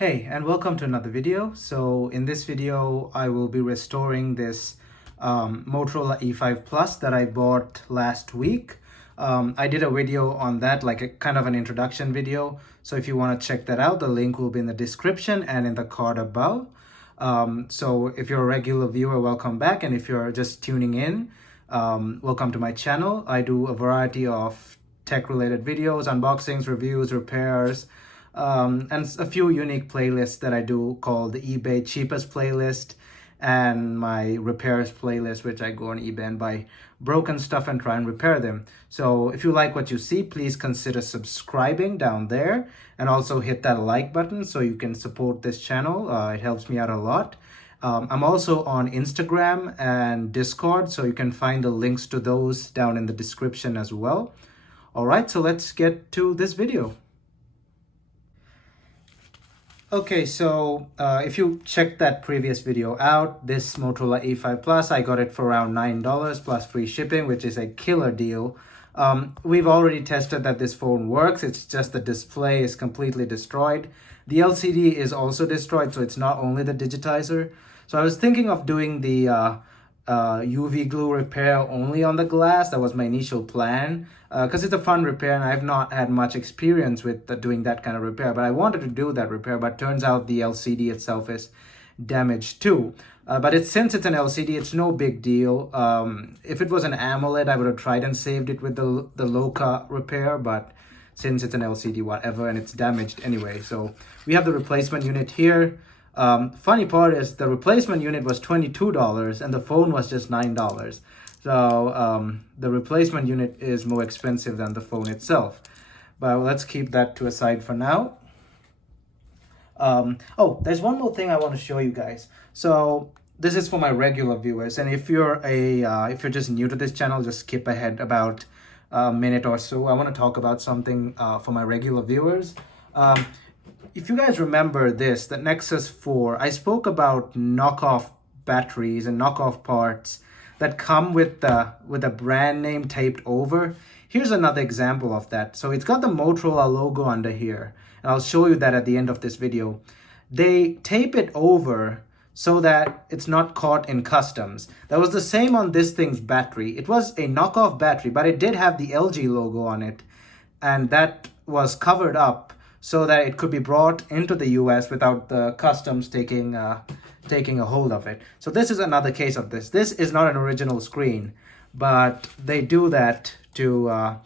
Hey, and welcome to another video. So in this video, I will be restoring this Motorola E5 Plus that I bought last week. I did a video on that, like a kind of an introduction video. So if you want to check that out, the link will be in the description and in the card above. So if you're a regular viewer, welcome back. And if you're just tuning in, welcome to my channel. I do a variety of tech-related videos, unboxings, reviews, repairs, and a few unique playlists that I do called the eBay cheapest playlist and my repairs playlist, which I go on eBay and buy broken stuff and try and repair them. So if you like what you see, please consider subscribing down there and also hit that like button so you can support this channel. It helps me out a lot. I'm also on Instagram and Discord, so you can find the links to those down in the description as well. All right, so let's get to this video. Okay, so if you check that previous video out, this Motorola E5 Plus, I got it for around $9 plus free shipping, which is a killer deal. We've already tested that this phone works. It's just the display is completely destroyed. The LCD is also destroyed, so it's not only the digitizer. So I was thinking of doing the UV glue repair only on the glass. That was my initial plan because it's a fun repair and I've not had much experience with doing that kind of repair, but I wanted to do that repair, but turns out the LCD itself is damaged too. But since it's an LCD, it's no big deal. If it was an AMOLED, I would have tried and saved it with the low-cut repair, but since it's an LCD, whatever, and it's damaged anyway. So we have the replacement unit here. Funny part is the replacement unit was $22 and the phone was just $9. So the replacement unit is more expensive than the phone itself. But let's keep that to a side for now. Oh, there's one more thing I want to show you guys. So this is for my regular viewers, and if you're just new to this channel, just skip ahead about a minute or so. I want to talk about something for my regular viewers. If you guys remember this, the Nexus 4, I spoke about knockoff batteries and knockoff parts that come with a brand name taped over. Here's another example of that. So it's got the Motorola logo under here, and I'll show you that at the end of this video. They tape it over so that it's not caught in customs. That was the same on this thing's battery. It was a knockoff battery, but it did have the LG logo on it, and that was covered up so that it could be brought into the US without the customs taking a hold of it. So this is another case of this. This is not an original screen, but they do that to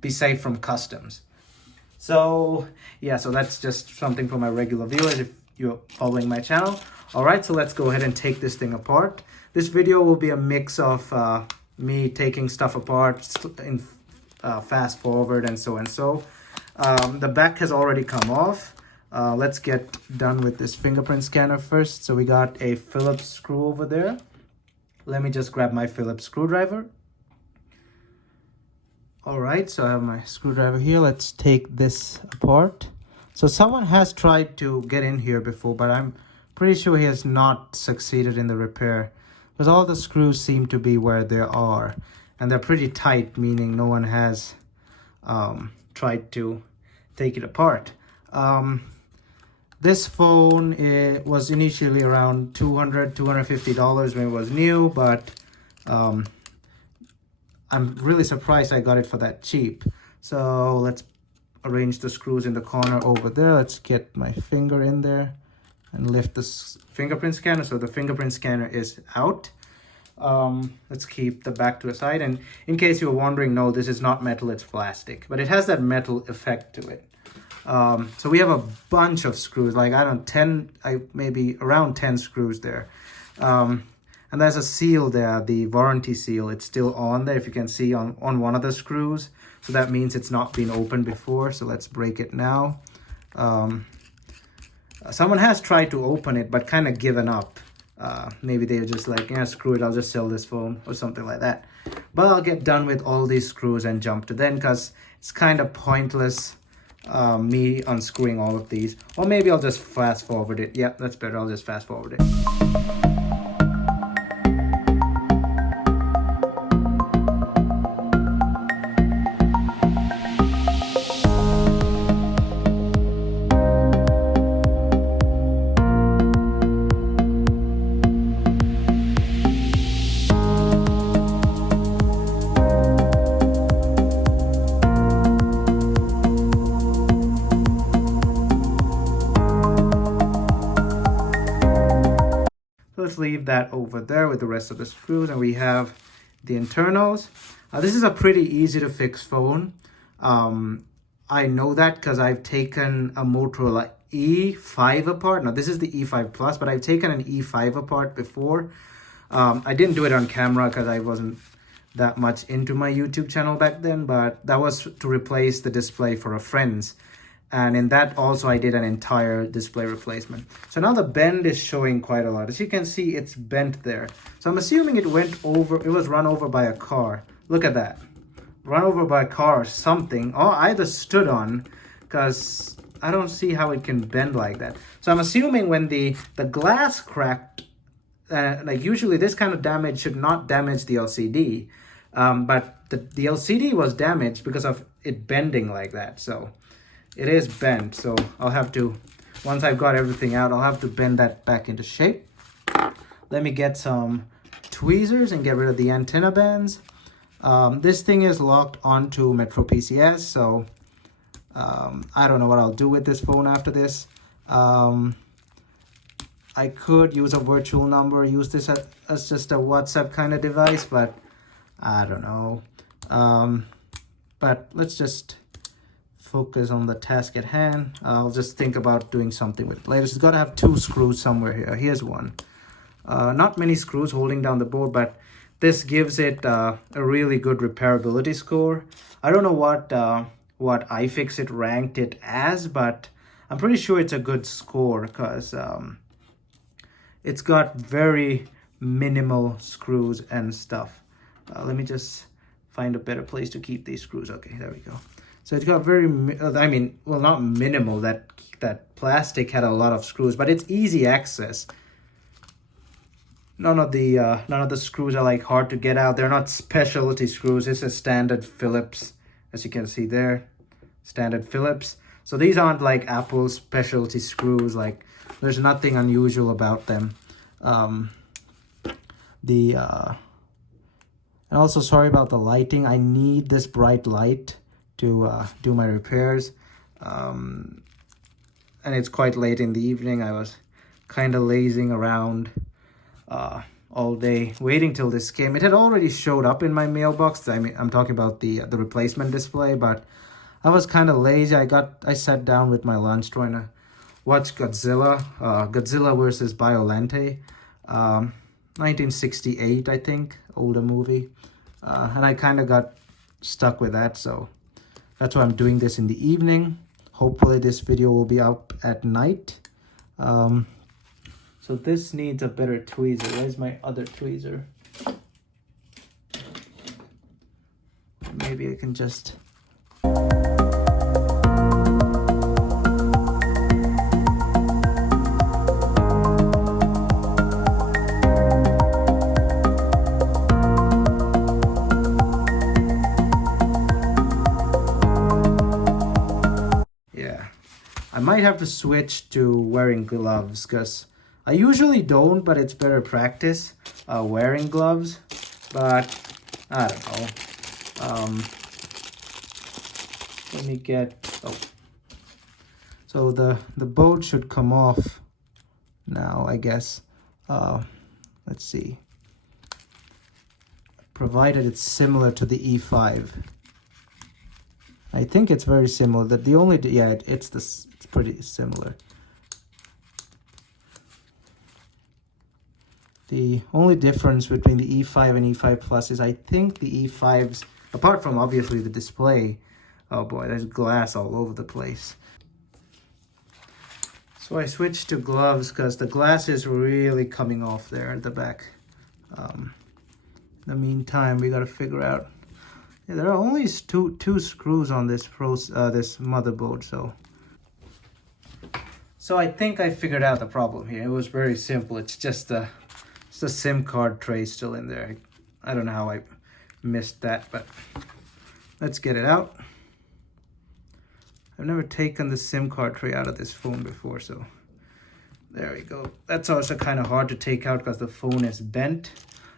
be safe from customs. So yeah, so that's just something for my regular viewers if you're following my channel. All right, so let's go ahead and take this thing apart. This video will be a mix of me taking stuff apart in fast forward and so and so. The back has already come off. Let's get done with this fingerprint scanner first. So we got a Phillips screw over there. Let me just grab my Phillips screwdriver. All right, so I have my screwdriver here. Let's take this apart. So someone has tried to get in here before, but I'm pretty sure he has not succeeded in the repair because all the screws seem to be where they are, and they're pretty tight, meaning no one has tried to take it apart. This phone was initially around $250 when it was new, but I'm really surprised I got it for that cheap. So let's arrange the screws in the corner over there. Let's get my finger in there and lift this fingerprint scanner. So the fingerprint scanner is out. Let's keep the back to a side, and in case you were wondering, no, this is not metal, it's plastic, but it has that metal effect to it. So we have a bunch of screws, like I don't know, maybe around 10 screws there, and there's a seal there, the warranty seal. It's still on there, if you can see on one of the screws, so that means it's not been opened before. So let's break it now. Someone has tried to open it but kind of given up. Maybe they're just like, yeah, screw it, I'll just sell this phone or something like that. But I'll get done with all these screws and jump to then, because it's kind of pointless me unscrewing all of these. Or maybe I'll just fast forward it. Yeah, that's better. I'll just fast forward it. let's leave that over there with the rest of the screws, and we have the internals. This is a pretty easy to fix phone. I know that because I've taken a Motorola E5 apart. Now this is the E5 Plus, but I've taken an E5 apart before. I didn't do it on camera because I wasn't that much into my YouTube channel back then, but that was to replace the display for a friend's. And in that also I did an entire display replacement. So now the bend is showing quite a lot. As you can see, it's bent there. So I'm assuming it was run over by a car. Look at that. Run over by a car or something. Or either stood on, because I don't see how it can bend like that. So I'm assuming when the glass cracked, like usually this kind of damage should not damage the LCD. But the LCD was damaged because of it bending like that. So it is bent, so I'll have to, once I've got everything out, I'll have to bend that back into shape. Let me get some tweezers and get rid of the antenna bands. This thing is locked onto Metro PCS, so I don't know what I'll do with this phone after this. I could use a virtual number, use this as just a WhatsApp kind of device, but I don't know. But let's just focus on the task at hand. I'll just think about doing something with it later. It's got to have 2 screws somewhere here. Here's one. Not many screws holding down the board, but this gives it a really good repairability score. I don't know what iFixit ranked it as, but I'm pretty sure it's a good score because it's got very minimal screws and stuff. Let me just find a better place to keep these screws. Okay, there we go. So it's got very, I mean, well, not minimal. That plastic had a lot of screws, but it's easy access. None of the screws are like hard to get out. They're not specialty screws. It's a standard Phillips, as you can see there, standard Phillips. So these aren't like Apple specialty screws. Like there's nothing unusual about them. And also sorry about the lighting. I need this bright light to do my repairs, and it's quite late in the evening. I was kind of lazing around all day waiting till this came. It had already showed up in my mailbox. I mean, I'm talking about the replacement display, but I was kind of lazy. I sat down with my lunch trying to watch Godzilla versus Biollante, 1968, I think, older movie, and I kind of got stuck with that, so that's why I'm doing this in the evening. Hopefully this video will be up at night. So this needs a better tweezer. Where's my other tweezer? Maybe I can just... I might have to switch to wearing gloves because I usually don't, but it's better practice wearing gloves. But I don't know. Let me get, so the bolt should come off now, I guess. Let's see. Provided it's similar to the E5. I think it's very similar. That the only, yeah, it's pretty similar. The only difference between the E5 and E5 Plus is I think the E5s, apart from obviously the display, oh boy, there's glass all over the place. So I switched to gloves because the glass is really coming off there at the back. In the meantime, we gotta figure out. Yeah, there are only two screws on this this motherboard, so I think I figured out the problem here. It was very simple. It's just the SIM card tray still in there. I don't know how I missed that, but let's get it out. I've never taken the SIM card tray out of this phone before, so there we go. That's also kind of hard to take out because the phone is bent.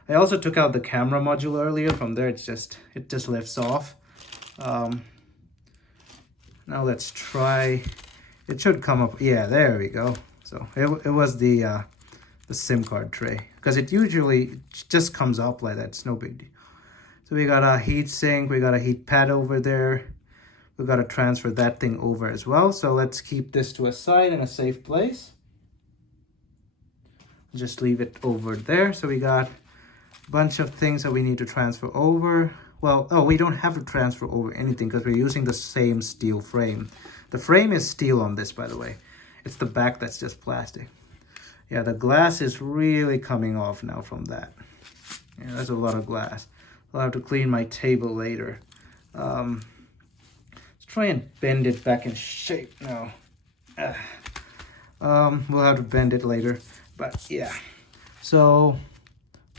I also took out the camera module earlier. From there, it just lifts off. Now let's try. It should come up. Yeah, there we go. So it was the the SIM card tray, because it usually just comes up like that. It's no big deal. So we got a heat sink, we got a heat pad over there. We got to transfer that thing over as well. So let's keep this to a side in a safe place. Just leave it over there. So we got a bunch of things that we need to transfer over. Well, oh, we don't have to transfer over anything because we're using the same steel frame. The frame is steel on this, by the way. It's the back that's just plastic. Yeah, the glass is really coming off now from that. Yeah, that's a lot of glass. I'll have to clean my table later. Let's try and bend it back in shape now. We'll have to bend it later, but yeah. So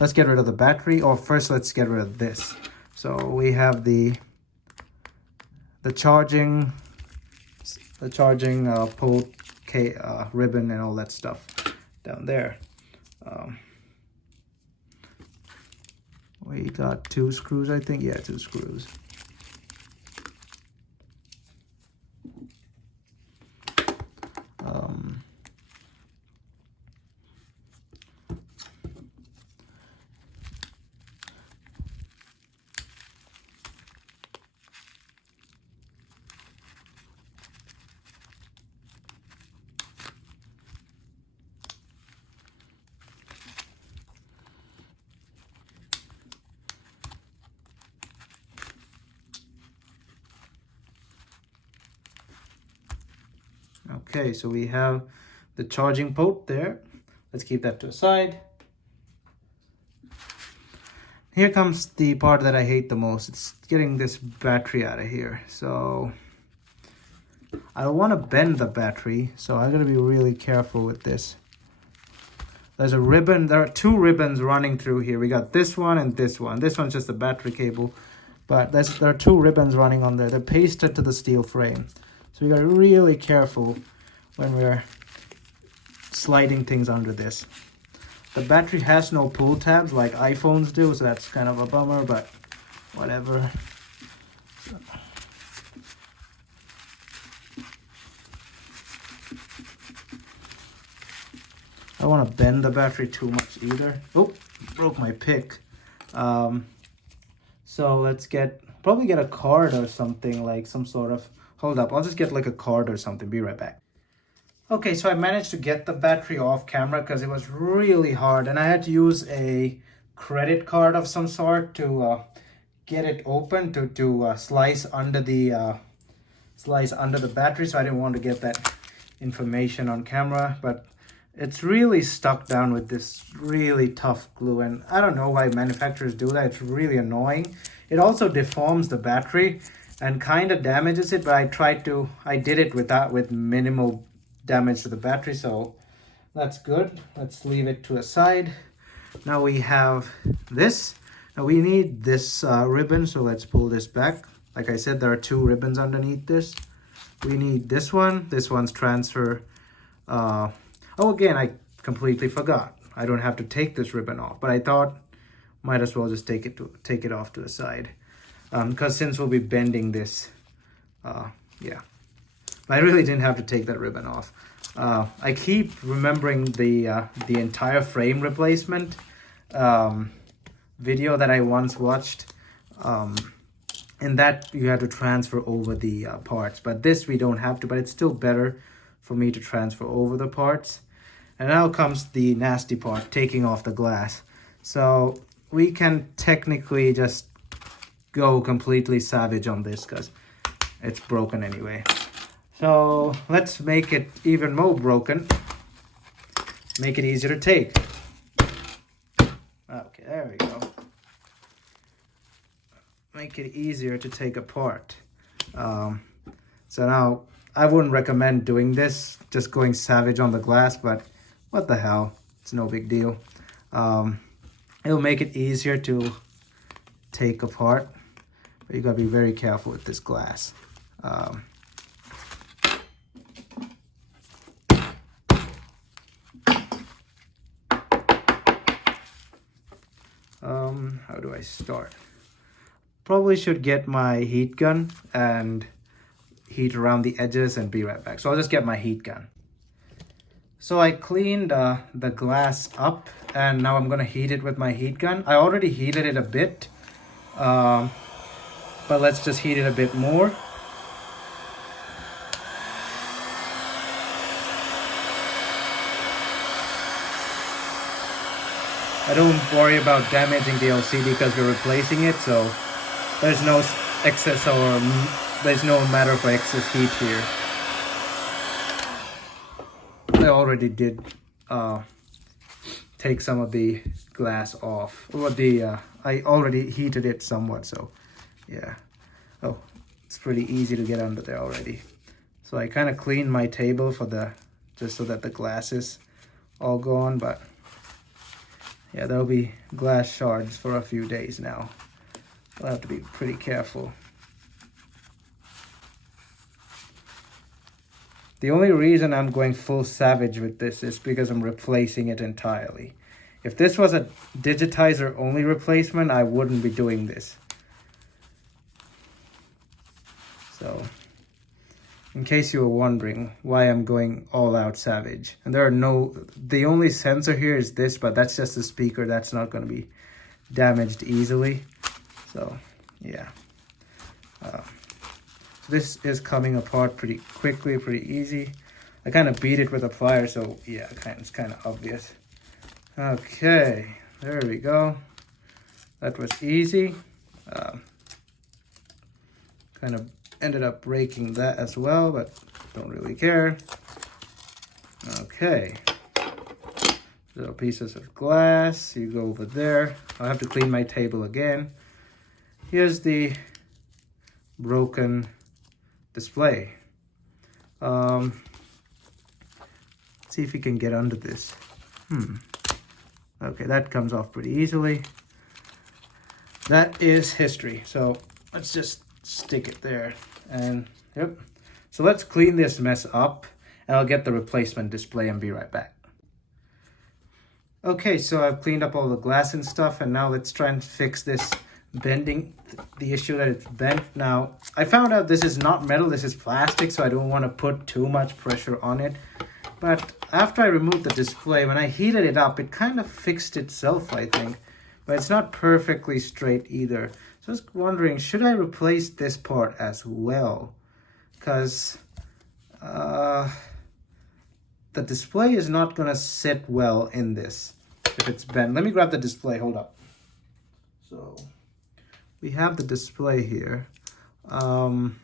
let's get rid of the battery, or first let's get rid of this. So we have the charging port, ribbon and all that stuff down there. We got 2 screws, I think. Yeah, 2 screws. Okay, so we have the charging port there. Let's keep that to the side. Here comes the part that I hate the most. It's getting this battery out of here. So I don't want to bend the battery, so I gotta be really careful with this. There's a ribbon, there are 2 ribbons running through here. We got this one and this one. This one's just a battery cable, but there are 2 ribbons running on there. They're pasted to the steel frame. So we gotta be really careful when we're sliding things under this. The battery has no pull tabs like iPhones do, so that's kind of a bummer, but whatever. I don't want to bend the battery too much either. Oh, broke my pick. So let's probably get a card or something, like some sort of, hold up, I'll just get like a card or something. Be right back. Okay, so I managed to get the battery off camera because it was really hard, and I had to use a credit card of some sort to get it open to slice under the battery. So I didn't want to get that information on camera, but it's really stuck down with this really tough glue, and I don't know why manufacturers do that. It's really annoying. It also deforms the battery and kind of damages it, but I did it with minimal damage to the battery, so that's good. Let's leave it to a side. Now we have this. Now we need this ribbon, so let's pull this back. Like I said, there are 2 ribbons underneath this. We need this one. This one's transfer. Oh, again, I completely forgot. I don't have to take this ribbon off, but I thought might as well just take it off to the side, because since we'll be bending this, yeah. I really didn't have to take that ribbon off. I keep remembering the entire frame replacement video that I once watched. In that you have to transfer over the parts, but this we don't have to, but it's still better for me to transfer over the parts. And now comes the nasty part, taking off the glass. So we can technically just go completely savage on this because it's broken anyway. So let's make it even more broken. Make it easier to take. Okay, there we go. Make it easier to take apart. So now I wouldn't recommend doing this, just going savage on the glass, but what the hell, it's no big deal. It'll make it easier to take apart, but you gotta be very careful with this glass. How do I start? Probably should get my heat gun and heat around the edges and be right back. So I'll just get my heat gun. So I cleaned the glass up, and now I'm gonna heat it with my heat gun. I already heated it a bit, um, but let's just heat it a bit more. I don't worry about damaging the LCD because we're replacing it, so there's no excess or there's no matter for excess heat here. I already did take some of the glass off, or I already heated it somewhat, so yeah. Oh, it's pretty easy to get under there already. So I kind of cleaned my table just so that the glass is all gone, but yeah, there'll be glass shards for a few days now. I'll have to be pretty careful. The only reason I'm going full savage with this is because I'm replacing it entirely. If this was a digitizer only replacement, I wouldn't be doing this. So, in case you were wondering why I'm going all out savage. And the only sensor here is this, but that's just a speaker. That's not going to be damaged easily. So, yeah. This is coming apart pretty quickly, pretty easy. I kind of beat it with a plier, so yeah, it's kind of obvious. Okay, there we go. That was easy. Kind of ended up breaking that as well, but don't really care. Okay. Little pieces of glass. You go over there. I'll have to clean my table again. Here's the broken display. Let's see if we can get under this. Okay, that comes off pretty easily. That is history. So let's just stick it there. And yep. So let's clean this mess up, and I'll get the replacement display and be right back. Okay, so I've cleaned up all the glass and stuff, and now let's try and fix this bending, the issue that it's bent. Now, I found out this is not metal, this is plastic, so I don't want to put too much pressure on it. But after I removed the display, when I heated it up, it kind of fixed itself, I think. But it's not perfectly straight either. So I was wondering, should I replace this part as well? Because the display is not going to sit well in this if it's bent. Let me grab the display, hold up. So we have the display here. Let's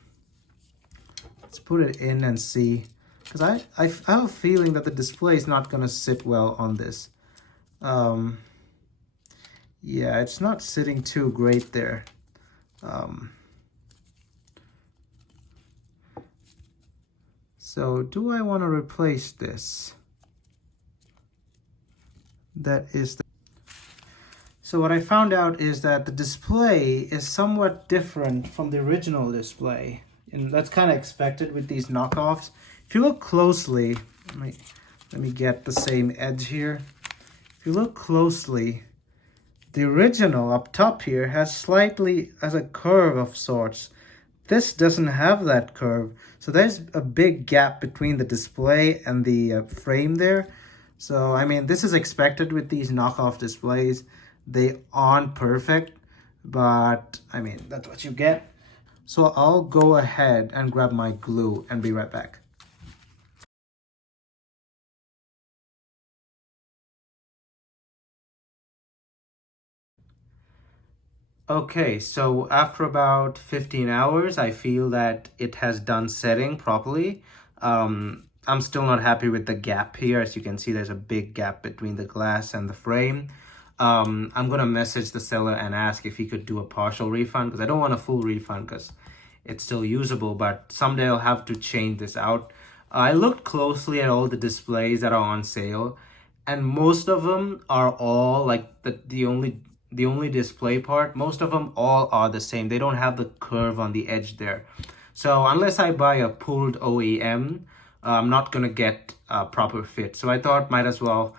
put it in and see, because I have a feeling that the display is not going to sit well on this. Yeah, it's not sitting too great there. So do I want to replace this? So what I found out is that the display is somewhat different from the original display. And that's kind of expected with these knockoffs. If you look closely, let me get the same edge here. If you look closely, the original up top here has a curve of sorts. This doesn't have that curve. So there's a big gap between the display and the frame there. So, I mean, this is expected with these knockoff displays. They aren't perfect, but I mean, that's what you get. So I'll go ahead and grab my glue and be right back. Okay, so after about 15 hours, I feel that it has done setting properly. I'm still not happy with the gap here. As you can see, there's a big gap between the glass and the frame. I'm gonna message the seller and ask if he could do a partial refund, because I don't want a full refund because it's still usable, but someday I'll have to change this out. I looked closely at all the displays that are on sale, and most of them are all like the only display part. Most of them all are the same. They don't have the curve on the edge there. So unless I buy a pulled OEM, I'm not gonna get a proper fit. So I thought might as well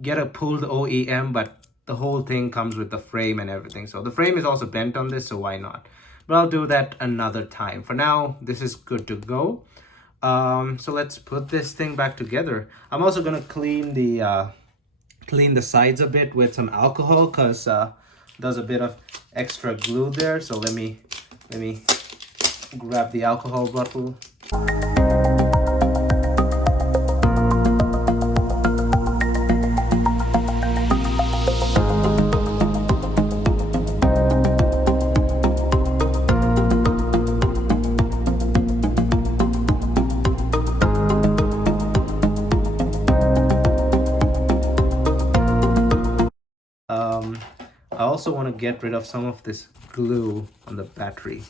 get a pulled OEM, but the whole thing comes with the frame and everything. So the frame is also bent on this, so why not? But I'll do that another time. For now, this is good to go. So let's put this thing back together. I'm also gonna clean the sides a bit with some alcohol, because there's a bit of extra glue there. So let me grab the alcohol bottle. I also want to get rid of some of this glue on the battery,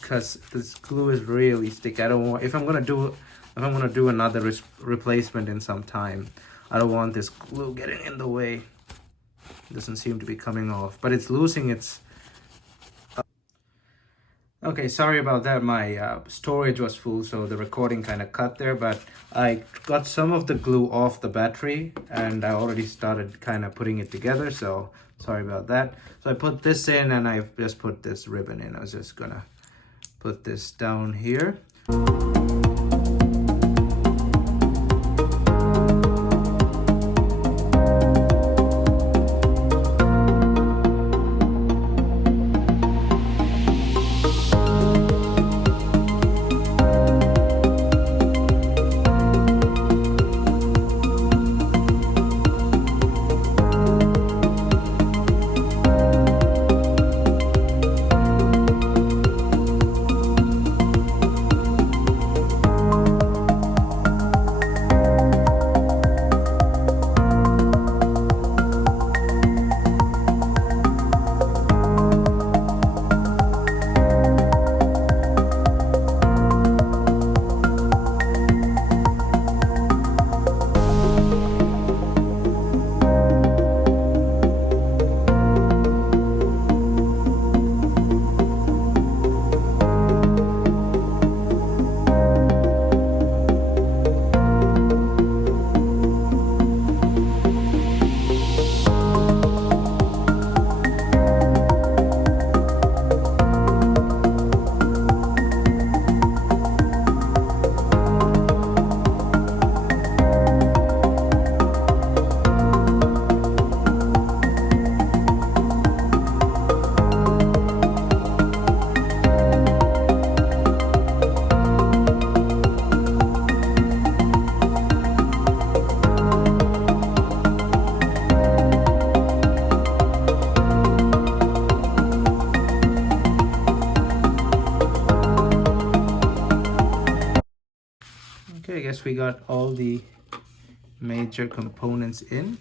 because this glue is really sticky. I don't want, if I'm gonna do another replacement in some time, I don't want this glue getting in the way. It doesn't seem to be coming off, but it's losing its. Okay, sorry about that. My storage was full, so the recording kind of cut there, but I got some of the glue off the battery and I already started kind of putting it together, so sorry about that. So I put this in and I've just put this ribbon in. I was just gonna put this down here. Okay, I guess we got all the major components in.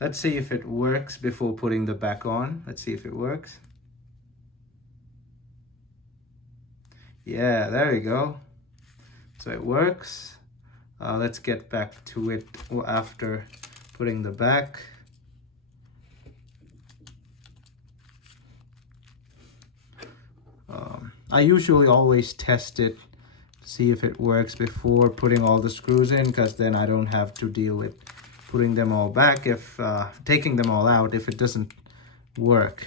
Let's see if it works before putting the back on. Let's see if it works. Yeah, there we go. So it works. Let's get back to it after putting the back. I usually always test it, see if it works before putting all the screws in, because then I don't have to deal with putting them all back, if taking them all out if it doesn't work.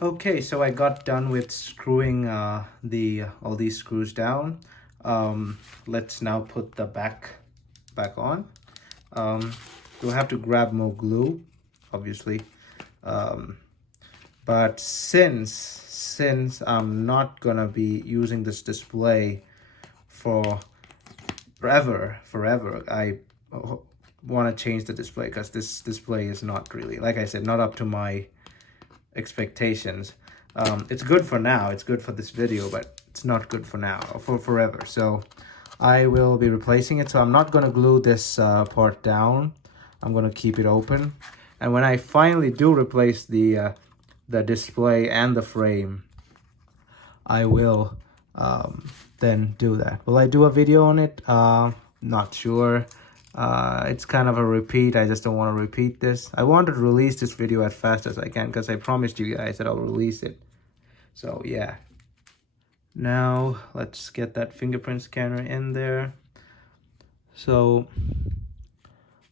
Okay, so I got done with screwing all these screws down. Let's now put the back on. We'll have to grab more glue, obviously. But since I'm not gonna be using this display for forever, I want to change the display, because this display is not really, like I said, not up to my expectations. It's good for now, it's good for this video, but it's not good for now, for forever. So I will be replacing it. So I'm not going to glue this part down. I'm going to keep it open. And when I finally do replace the display and the frame, I will then do that. Will I do a video on it? Not sure. It's kind of a repeat. I just don't want to repeat this. I wanted to release this video as fast as I can because I promised you guys that I'll release it. So yeah. Now let's get that fingerprint scanner in there. So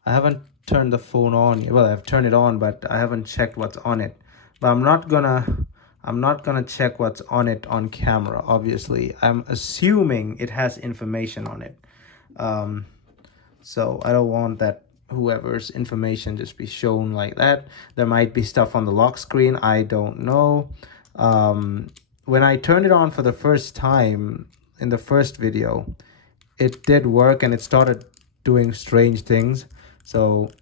I haven't turned the phone on. Well, I've turned it on, but I haven't checked what's on it. But I'm not gonna check what's on it on camera, obviously. I'm assuming it has information on it. So I don't want that whoever's information just be shown like that. There might be stuff on the lock screen, I don't know. When I turned it on for the first time in the first video, it did work and it started doing strange things. So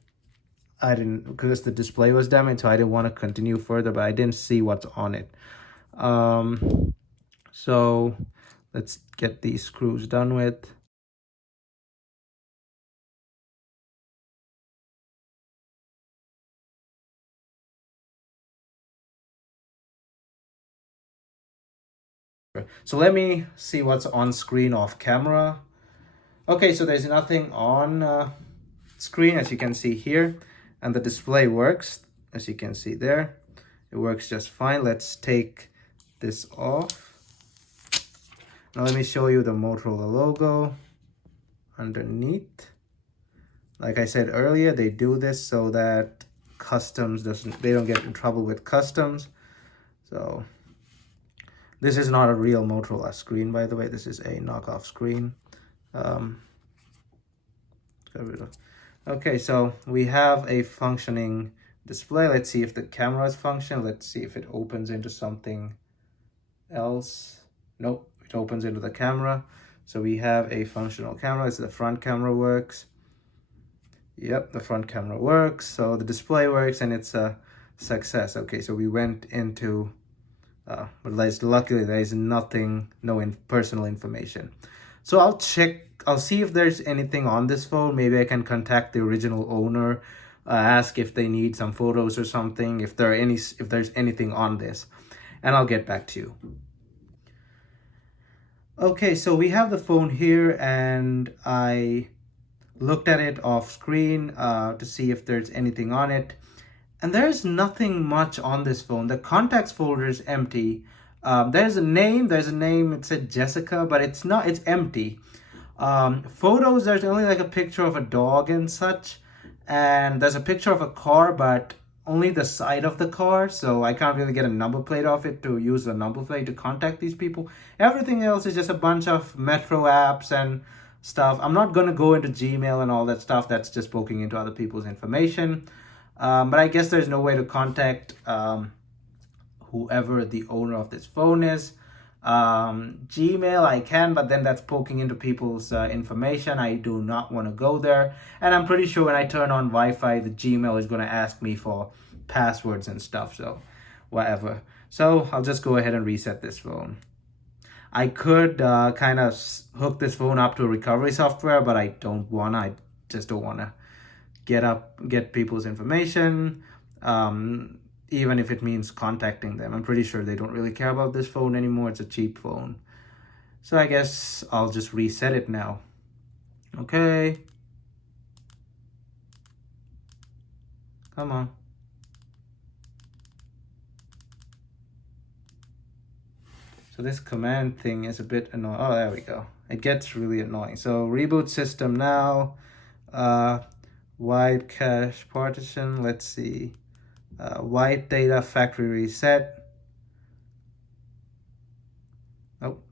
I didn't, because the display was damaged, so I didn't want to continue further, but I didn't see what's on it. So let's get these screws done with. So let me see what's on screen off camera. Okay, so there's nothing on screen, as you can see here, and the display works, as you can see there. It works just fine. Let's take this off. Now let me show you the Motorola logo underneath. Like I said earlier, they do this so that they don't get in trouble with customs. So this is not a real Motorola screen, by the way. This is a knockoff screen. Okay, so we have a functioning display. Let's see if the camera is functional. Let's see if it opens into something else. Nope, it opens into the camera. So we have a functional camera. It's the front camera works. Yep, the front camera works. So the display works and it's a success. Okay, so we went into but luckily there is nothing, no personal information. So I'll see if there's anything on this phone. Maybe I can contact the original owner, ask if they need some photos or something, if there's anything on this, and I'll get back to you. Okay, so we have the phone here and I looked at it off screen to see if there's anything on it. And there's nothing much on this phone. The contacts folder is empty. There's a name, it said Jessica, but it's empty. Photos, there's only like a picture of a dog and such. And there's a picture of a car, but only the side of the car. So I can't really get a number plate off it to use the number plate to contact these people. Everything else is just a bunch of Metro apps and stuff. I'm not gonna go into Gmail and all that stuff. That's just poking into other people's information. But I guess there's no way to contact whoever the owner of this phone is. Gmail I can, but then that's poking into people's information. I do not want to go there. And I'm pretty sure when I turn on Wi-Fi, the Gmail is going to ask me for passwords and stuff. So whatever. So I'll just go ahead and reset this phone. I could kind of hook this phone up to recovery software, but I don't want to. I just don't want to get people's information, even if it means contacting them. I'm pretty sure they don't really care about this phone anymore. It's a cheap phone. So I guess I'll just reset it now. Okay. Come on. So this command thing is a bit annoying. Oh, there we go. It gets really annoying. So reboot system now. Wipe cache partition. Let's see. Wipe data factory reset. Nope.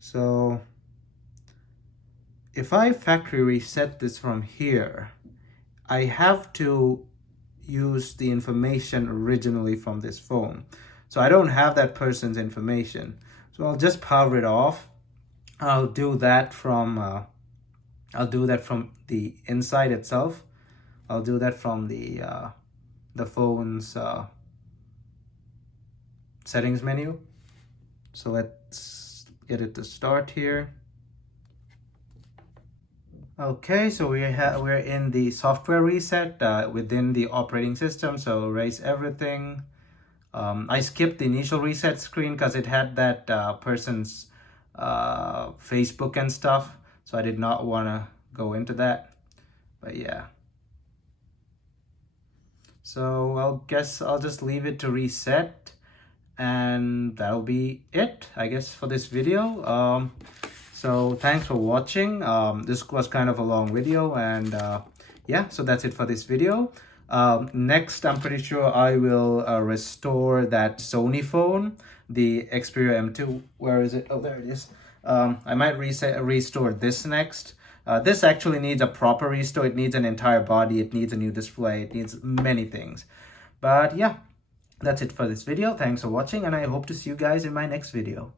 So if I factory reset this from here, I have to use the information originally from this phone. So I don't have that person's information. So I'll just power it off. I'll do that from the inside itself. I'll do that from the phone's settings menu. So let's get it to start here. Okay, so we're in the software reset within the operating system. So erase everything. I skipped the initial reset screen because it had that person's Facebook and stuff. So I did not want to go into that. But yeah. So I guess I'll just leave it to reset. And that'll be it, I guess, for this video. So thanks for watching. This was kind of a long video, and yeah, so that's it for this video. Next, I'm pretty sure I will restore that Sony phone, the Xperia M2. Where is it? Oh, there it is. I might restore this next. This actually needs a proper restore. It needs an entire body. It needs a new display. It needs many things. But yeah, that's it for this video. Thanks for watching, and I hope to see you guys in my next video.